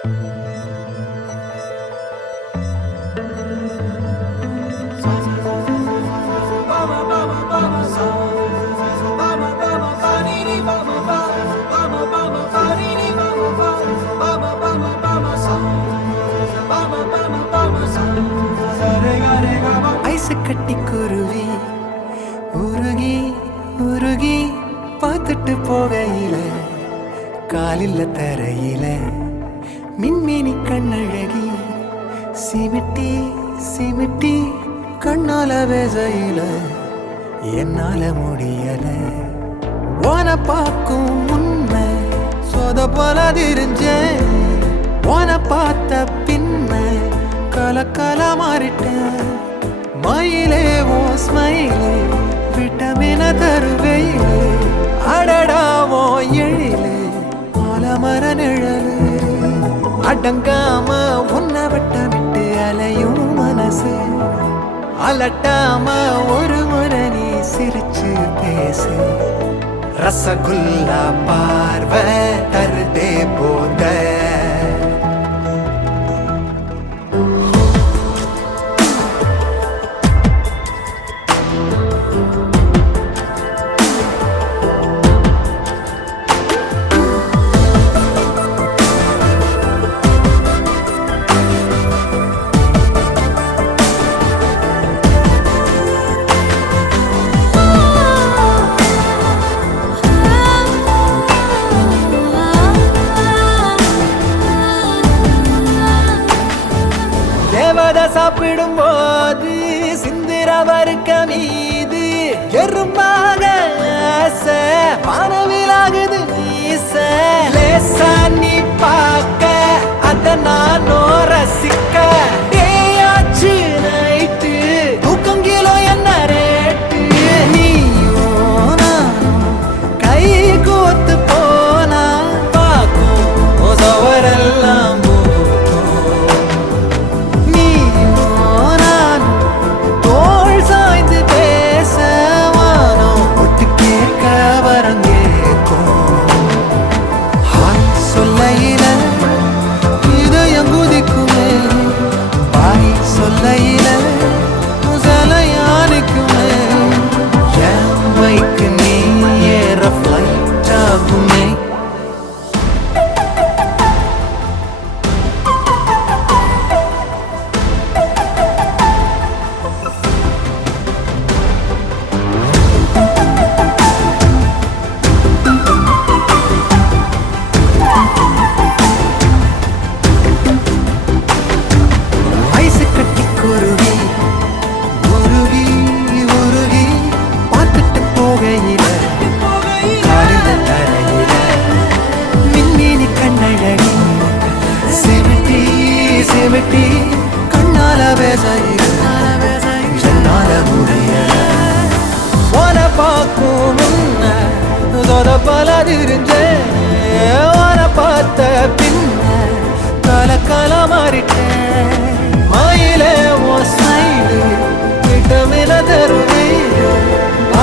ice கட்டி குருவி உருகி உருகி பார்த்துட்டு போகையில காலில்ல தரையில மின்மினி கண்ணழகி சிமிட்டி சிமிட்டி கண்ணால வேசையில என்னால முடியல ஓன பார்க்கும் முன்ன சொத போல தெரிஞ்சேன் ஓன பார்த்த பின்ன கலக்கல மாறிட்டேன் மயிலே ஓ ஸ்மைலே விட்டமின தருவையிலே அடடாவோ எழிலே ஆலமர நிழலு அடங்காம உன்னை வட்டமிட்டு அலையும் மனசு அலட்டாம ஒரு முறை நீ சிரிச்சு பேசு ரசகுல்லா பார்வை தருதே போத சாப்பிடும் போது சிந்திரவருக்க மீது எறும்பாக வானவிலாகுது லேசா நீ பார்க்க அத நானோ ரசிக்க டேயாச்சு நைட்டு தூக்கம் கிலோ என்ன ரேட்டு நீயும் நானும் கை கோத்து போனா பார்க்கும் சவரெல்லாம் கண்ணால என்னால முடியல ஓன பார்க்கும் முன்ன பல தெரிஞ்சேன் ஓன பார்த்த பின்ன கலக்கல மாறிட்டேன் மயிலே ஓ ஸ்மைலு விட்டமின தருவையிலே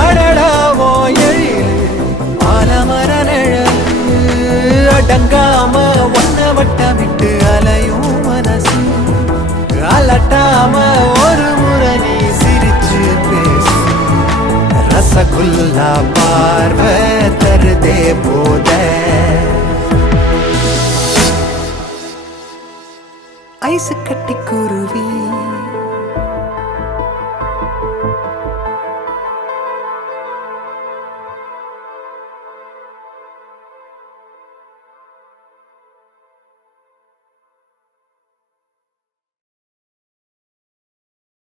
அடடாவோ எழிலே ஆலமர நிழலு அடங்காம ஒன்ன வட்டமிட்டு அலையும் மனசு அலட்டாம ஒரு முறை நீ சிரிச்சு பேசு ரசகுல்லா பார்வை தருதே போத ஐசு கட்டி குருவி